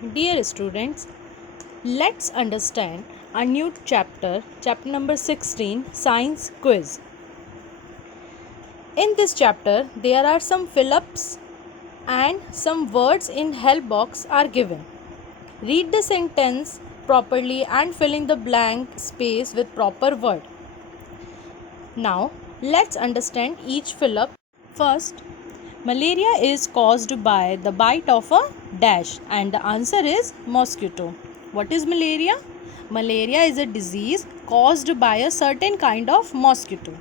Dear students, let's understand a new chapter, chapter number 16, Science Quiz. In this chapter, there are some fill-ups and some words in help box are given. Read the sentence properly and fill in the blank space with proper word. Now, let's understand each fill-up. First, malaria is caused by the bite of a dash and the answer is mosquito. What is malaria? Malaria is a disease caused by a certain kind of mosquito.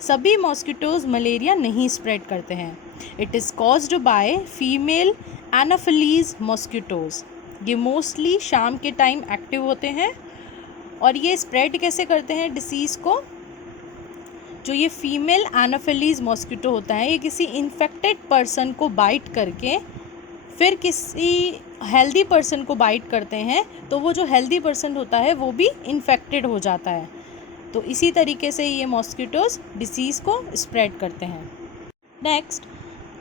सभी mosquitoes malaria नहीं spread करते हैं. It is caused by female Anopheles mosquitoes. ये mostly शाम के time active होते हैं. और ये स्प्रेड कैसे करते हैं डिसीज़ को? जो ये फीमेल एनाफिलीज मॉस्किटो होता है, ये किसी इन्फेक्टेड पर्सन को बाइट करके फिर किसी हेल्दी पर्सन को बाइट करते हैं, तो वो जो हेल्दी पर्सन होता है वो भी इन्फेक्टेड हो जाता है. तो इसी तरीके से ये मॉस्किटोज डिसीज़ को स्प्रेड करते हैं. Next,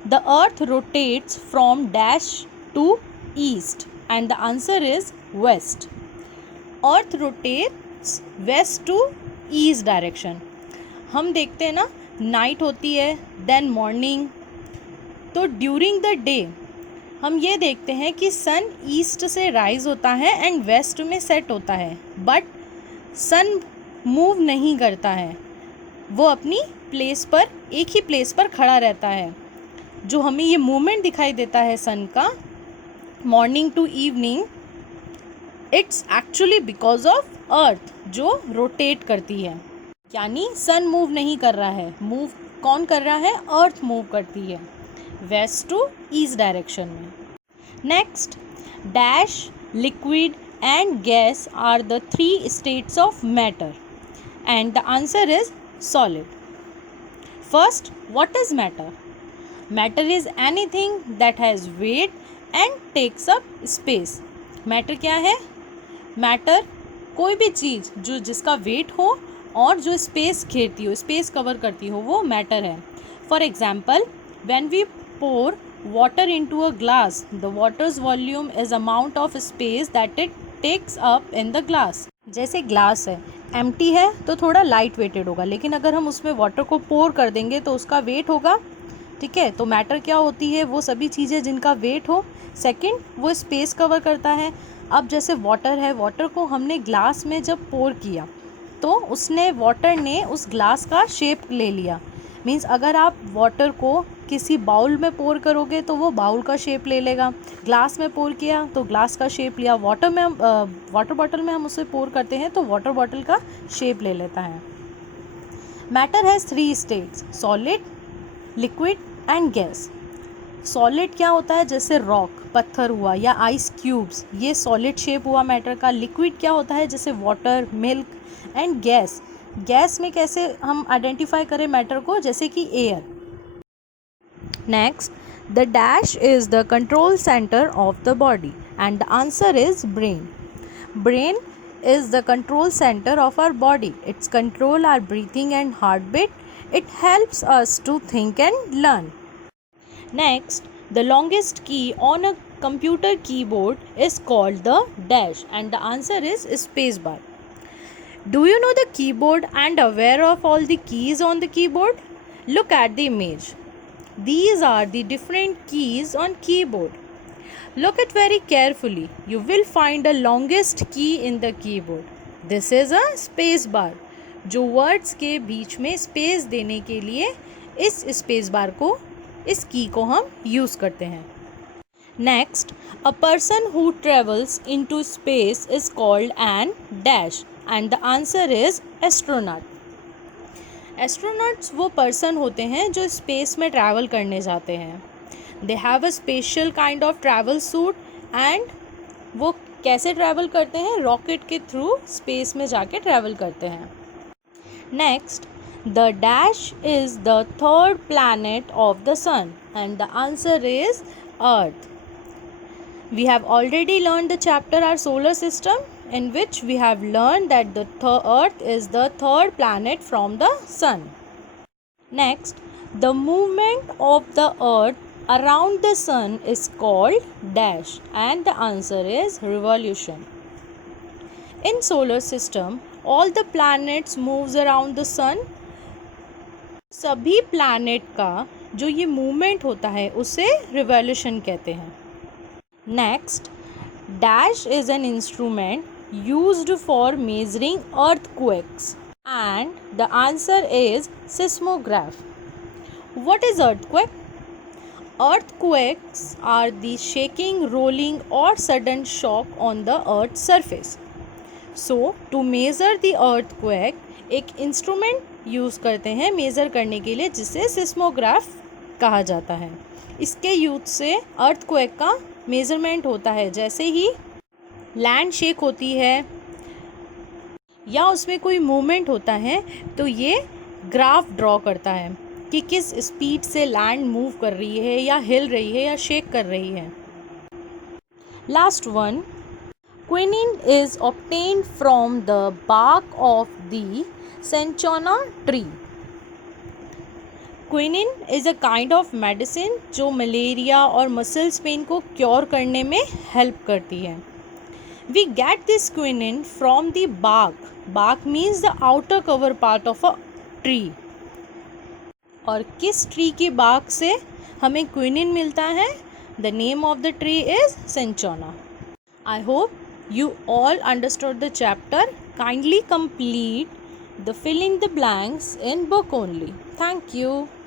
the earth rotates from dash to east and the answer is west. Earth rotates west to east direction. हम देखते हैं ना, नाइट होती है देन मॉर्निंग, तो ड्यूरिंग द डे हम ये देखते हैं कि सन ईस्ट से राइज होता है एंड वेस्ट में सेट होता है, बट सन मूव नहीं करता है. वो अपनी प्लेस पर, एक ही प्लेस पर खड़ा रहता है. जो हमें ये मूवमेंट दिखाई देता है सन का morning to evening, it's actually because of earth जो रोटेट करती है. यानी सन मूव नहीं कर रहा है, मूव कौन कर रहा है? अर्थ मूव करती है वेस्ट टू ईस्ट डायरेक्शन में. Next, dash, liquid and gas are the 3 states of matter and the answer is solid. First, what is matter? Matter is anything that has weight and takes up space. Matter क्या है? Matter कोई भी चीज़ जो जिसका wait हो और जो space घेरती हो, स्पेस कवर करती हो, वो मैटर है. For example, when we pour water into a glass, the water's volume is amount of space that it takes up in the glass. जैसे ग्लास है, एम्प्टी है तो थोड़ा लाइट वेटेड होगा, लेकिन अगर हम उसमें वाटर को पोर कर देंगे तो उसका वेट होगा. ठीक है, तो मैटर क्या होती है? वो सभी चीज़ें जिनका वेट हो. सेकंड, वो स्पेस कवर करता है. अब जैसे वाटर है, वाटर को हमने ग्लास में जब पोर किया तो उसने, वाटर ने उस ग्लास का शेप ले लिया. मीन्स अगर आप वाटर को किसी बाउल में पोर करोगे तो वो बाउल का शेप ले लेगा. ग्लास में पोर किया तो ग्लास का शेप लिया. वाटर में हम वाटर बॉटल में हम उसे पोर करते हैं तो वाटर बॉटल का शेप ले लेता है. Matter has 3 states: solid, liquid and gas. Solid क्या होता है? जैसे रॉक, पत्थर हुआ, या आइस क्यूब्स, ये सॉलिड शेप हुआ मैटर का. लिक्विड क्या होता है? जैसे water, milk. And gas, gas में कैसे हम आइडेंटिफाई करें मैटर को? जैसे कि air. Next, the dash is the control centre of the body and the answer is brain. Brain is the control center of our body. It's control our breathing and heartbeat. It helps us to think and learn. Next, the longest key on a computer keyboard is called the dash and the answer is spacebar. Do you know the keyboard and aware of all the keys on the keyboard? Look at the image. These are the different keys on keyboard. Look it very carefully. You will find the longest key in the keyboard. This is a space bar. जो words के बीच में space देने के लिए इस space bar को, इस key को हम use करते हैं. Next, a person who travels into space is called an dash and the answer is astronaut. Astronauts वो person होते हैं जो space में travel करने जाते हैं. They have a special kind of travel suit and वो कैसे ट्रैवल करते हैं? रॉकेट के थ्रू स्पेस में जाके ट्रैवल करते हैं. Next, the dash is the 3rd planet of the sun and the answer is earth. We have already learned the chapter our solar system, in which we have learned that the earth is the 3rd planet from the sun. Next, the movement of the earth around the sun is called dash and the answer is revolution. In solar system all the planets moves around the sun. सभी planet का जो ये movement होता है उसे revolution कहते हैं. Next, dash is an instrument used for measuring earthquakes and the answer is seismograph. What is earthquake? Earthquakes are the shaking, rolling or sudden shock on the earth's surface. So to measure the earthquake एक instrument use करते हैं measure करने के लिए जिसे seismograph कहा जाता है. इसके यूज से अर्थक्वेक का मेज़रमेंट होता है. जैसे ही लैंड शेक होती है या उसमें कोई मूवमेंट होता है तो ये ग्राफ ड्रॉ करता है कि किस स्पीड से लैंड मूव कर रही है या हिल रही है या शेक कर रही है. Last one, quinine is obtained from the bark of the cinchona tree. Quinine is a kind of medicine जो मलेरिया और मसल्स पेन को क्योर करने में हेल्प करती है. We get this quinine from the bark. Bark means the outer cover part of a tree. और किस tree की बार्क से हमें क्विनिन मिलता है? The name of the tree is सिंचोना. I hope you all understood the chapter. Kindly complete the filling the blanks in book only. Thank you.